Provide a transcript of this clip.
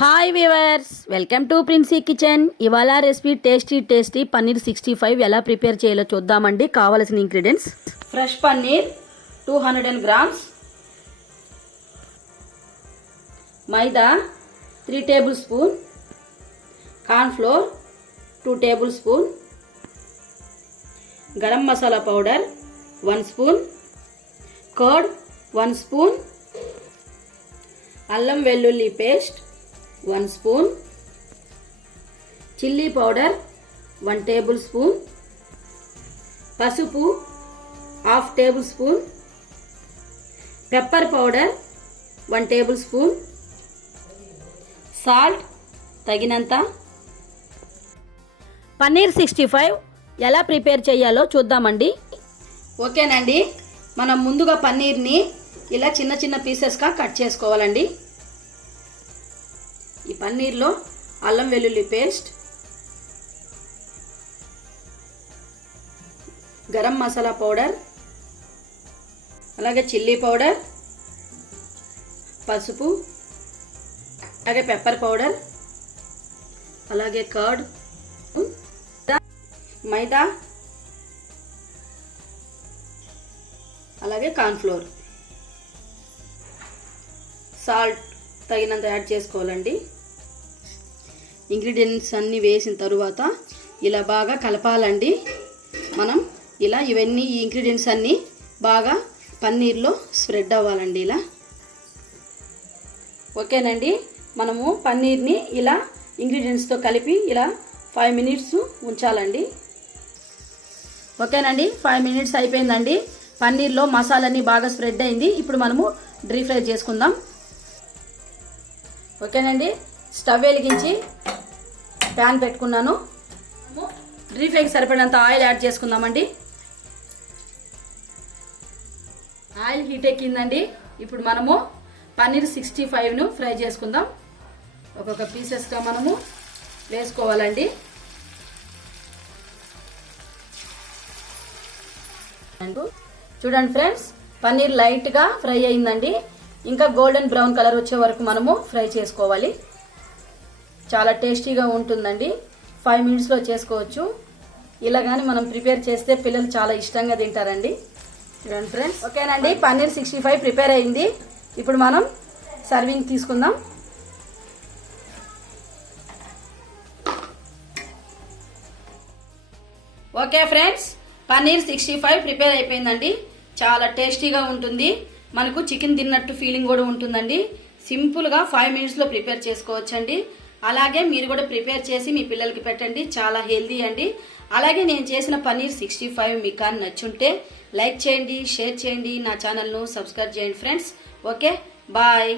Hi viewers, welcome to Princy kitchen. ఇవాళ recipe tasty paneer 65 ఎలా prepare చేయాలో చూద్దామండి. కావాల్సిన ingredients: fresh paneer 200 grams, maida 3 tablespoon, corn flour 2 tablespoon, garam masala powder 1 spoon, curd 1 spoon, అల్లం వెల్లుల్లి paste 1 spoon, chilli powder 1 tablespoon, పసుపు 1/2 tablespoon, pepper powder 1 tablespoon, salt తగినంత. పన్నీర్ 65 ఎలా ప్రిపేర్ చేయాలో చూద్దామండి. ఓకేనండి, మనం ముందుగా పన్నీర్ని ఇలా చిన్న చిన్న పీసెస్గా కట్ చేసుకోవాలండి. ఈ పన్నీర్లో అల్లం వెల్లుల్లి పేస్ట్, గరం మసాలా పౌడర్, అలాగే చిల్లీ పౌడర్, పసుపు, అలాగే పెప్పర్ పౌడర్, అలాగే కర్డ్, మైదా, అలాగే కార్న్ ఫ్లోర్, సాల్ట్ తగినంత యాడ్ చేసుకోవాలండి. ఇంగ్రీడియంట్స్ అన్నీ వేసిన తరువాత ఇలా బాగా కలపాలండి. మనం ఇలా ఇవన్నీ ఈ ఇంగ్రీడియంట్స్ అన్నీ బాగా పన్నీర్లో స్ప్రెడ్ అవ్వాలండి. ఇలా ఓకేనండి, మనము పన్నీర్ని ఇలా ఇంగ్రీడియంట్స్తో కలిపి ఇలా 5 minutes ఉంచాలండి. ఓకేనండి, 5 minutes అయిపోయిందండి. పన్నీర్లో మసాలాన్ని బాగా స్ప్రెడ్ అయింది. ఇప్పుడు మనము డీప్ ఫ్రై చేసుకుందాం. ఓకేనండి, స్టవ్ వెలిగించి ప్యాన్ పెట్టుకున్నాను. డీప్ ఫ్రైకి సరిపడినంత ఆయిల్ యాడ్ చేసుకుందామండి. ఆయిల్ హీట్ ఎక్కిందండి. ఇప్పుడు మనము పన్నీర్ 65ను ఫ్రై చేసుకుందాం. ఒక్కొక్క పీసెస్గా మనము వేసుకోవాలండి. చూడండి ఫ్రెండ్స్, పన్నీర్ లైట్గా ఫ్రై అయిందండి. ఇంకా గోల్డెన్ బ్రౌన్ కలర్ వచ్చే వరకు మనము ఫ్రై చేసుకోవాలి. చాలా టేస్టీగా ఉంటుందండి. 5 minutesలో చేసుకోవచ్చు. ఇలా కానీ మనం ప్రిపేర్ చేస్తే పిల్లలు చాలా ఇష్టంగా తింటారండి. చూడండి ఫ్రెండ్స్, ఓకేనండి, పన్నీర్ 65 ప్రిపేర్ అయింది. ఇప్పుడు మనం సర్వింగ్ తీసుకుందాం. ఓకే ఫ్రెండ్స్, పన్నీర్ 65 ప్రిపేర్ అయిపోయిందండి. చాలా టేస్టీగా ఉంటుంది. మనకు చికెన్ తిన్నట్టు ఫీలింగ్ కూడా ఉంటుందండి. సింపుల్గా 5 minutesలో ప్రిపేర్ చేసుకోవచ్చండి. అలాగే మీరు కూడా ప్రిపేర్ చేసి మీ పిల్లలకి పెట్టండి. చాలా హెల్దీ అండి. అలాగే నేను చేసిన పన్నీర్ 65 మీకు కానీ నచ్చుంటే లైక్ చేయండి, షేర్ చేయండి, నా ఛానల్ను సబ్స్క్రైబ్ చేయండి ఫ్రెండ్స్. Okay, bye.